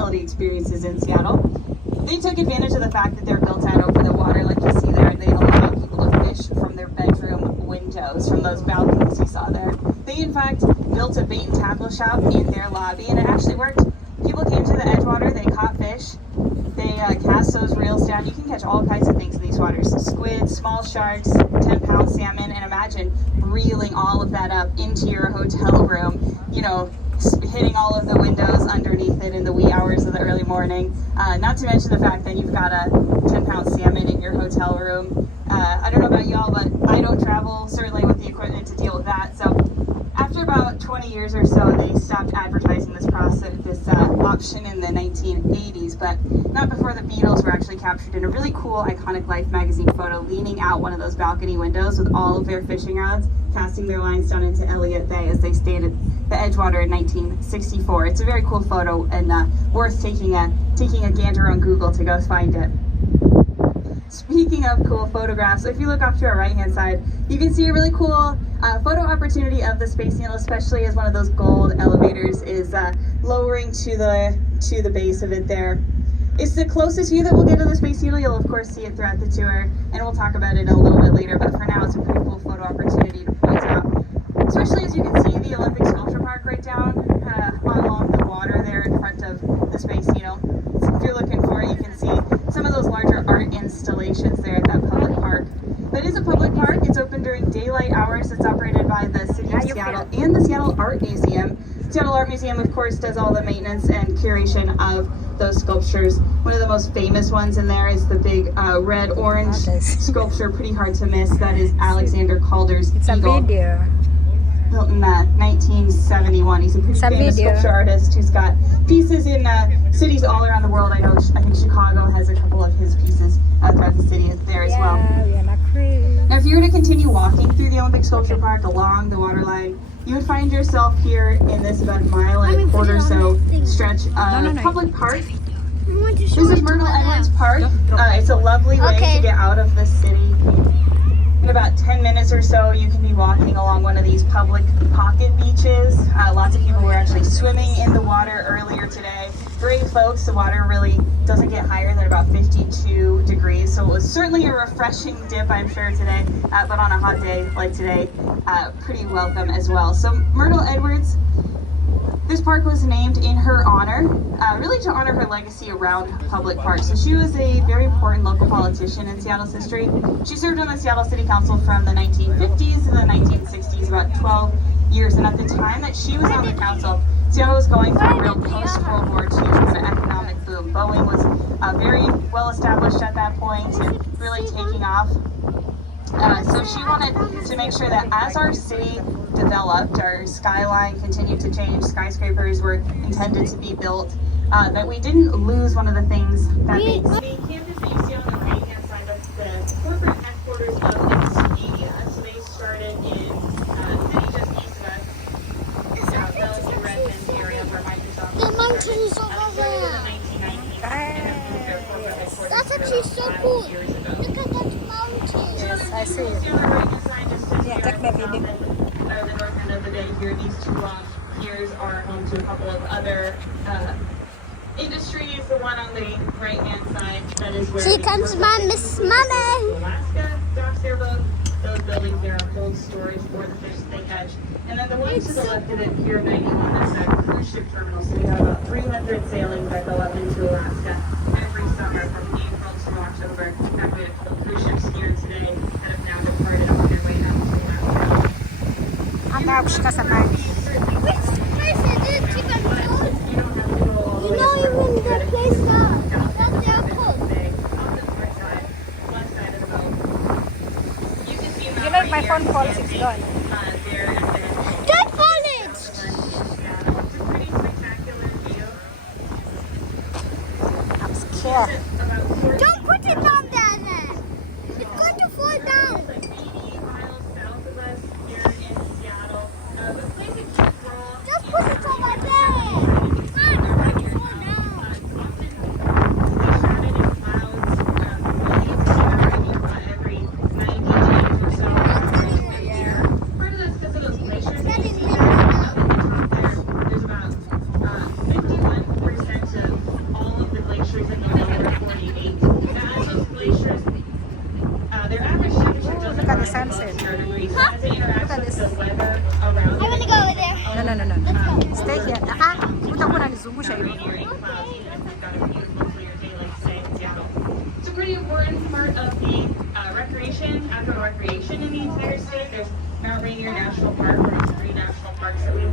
hospitality experiences in Seattle. They took advantage of the fact that they're built out over the water, like you see there, and they allow people to fish from their bedroom windows, from those balconies you saw there. They, in fact, built a bait and tackle shop in their lobby, and it actually worked. People came to the Edgewater, they caught fish, they cast those reels down. You can catch all kinds of things in these waters. Squid, small sharks, 10-pound salmon, and imagine reeling all of that up into your hotel room, you know, hitting all of the windows underneath it in the wee hours of the early morning. Not to mention the fact that you've got a 10-pound salmon in your hotel room. I don't know about y'all, but I don't travel certainly with the equipment to deal with that. So after about 20 years or so, they stopped advertising this option in the 1980s, but not before the Beatles were actually captured in a really cool, iconic Life magazine photo, leaning out one of those balcony windows with all of their fishing rods, casting their lines down into Elliott Bay as they stayed at the Edgewater in 1964. It's a very cool photo and worth taking a gander on Google to go find it. Speaking of cool photographs, if you look off to our right-hand side, you can see a really cool photo opportunity of the Space Needle, especially as one of those gold elevators is lowering to the base of it there. It's the closest view that we'll get to the Space Needle. You'll of course see it throughout the tour, and we'll talk about it a little bit later, but for now it's a pretty cool photo opportunity to point out. Especially as you can see the Olympic Sculpture Park right down along the water there in front of the Space Needle. So if you're looking for it, you can see some of those larger art installations there at that public park. That is a public park. It's open during daylight hours. It's operated by the City of Seattle and the Seattle Art Museum. Seattle Art Museum, of course, does all the maintenance and curation of those sculptures. One of the most famous ones in there is the big red-orange sculpture, pretty hard to miss. That is Alexander Calder's Eagle. Video. Built in 1971. He's a pretty famous sculpture artist who's got pieces in cities all around the world. I think Chicago has a couple of his pieces throughout the city there as well. Now, if you were to continue walking through the Olympic Sculpture Park along the waterline, you would find yourself here in this about a mile and a quarter so stretch of public park. This is Myrtle Edwards Park. It's a lovely way to get out of the city. In about 10 minutes or so, you can be walking along one of these public pocket beaches. Lots of people were actually swimming in the water earlier today. Brave folks, the water really doesn't get higher than about 52 degrees, so it was certainly a refreshing dip, I'm sure, today, but on a hot day like today, pretty welcome as well. So Myrtle Edwards, this park was named in her honor, really to honor her legacy around public parks. So she was a very important local politician in Seattle's history. She served on the Seattle City Council from the 1950s to the 1960s, about 12 years. And at the time that she was on the council, Seattle was going through a real post-World War II kind of economic boom. Boeing was very well established at that point and really taking off. So she wanted to make sure that as our city developed, our skyline continued to change, skyscrapers were intended to be built, that we didn't lose one of the things that made the campus that you see on the right-hand side. That's the corporate headquarters of Expedia. So they started in city just east of us, relative Redmond area where Microsoft The mountains over started in there. the 1990s and moved their corporate headquarters That's actually so cool. years ago. Look at that mountain. Yes, I see it. Yeah, take my video. The north end of the day here, these two long piers are home to a couple of other industries. The one on the right-hand side, that is where Here comes my Miss Mommy. Alaska docks their boat. Those buildings there are cold storage for the fish they catch. And then the one to the left of it, Pier 91, that's a cruise ship terminal. So we have about 300 sailings that go up into Alaska every summer from April to October. And we have a couple cruise ships here today that have now departed on their way out to Alaska. You know even the place that they're called. You know, my phone falls, it's gone. Don't fall it! I'm scared. Don't put it down there then. It's going to fall down. Just put it over there. It's going to fall down. the sunset. Huh? Look at this. I want to go over there. No, no, no, no. Stay here. Aha, utakuwa unanizungusha hivyo. It's a pretty important part of the recreation, outdoor recreation in the entire state. There's Mount Rainier National Park, where it's 3 national parks that we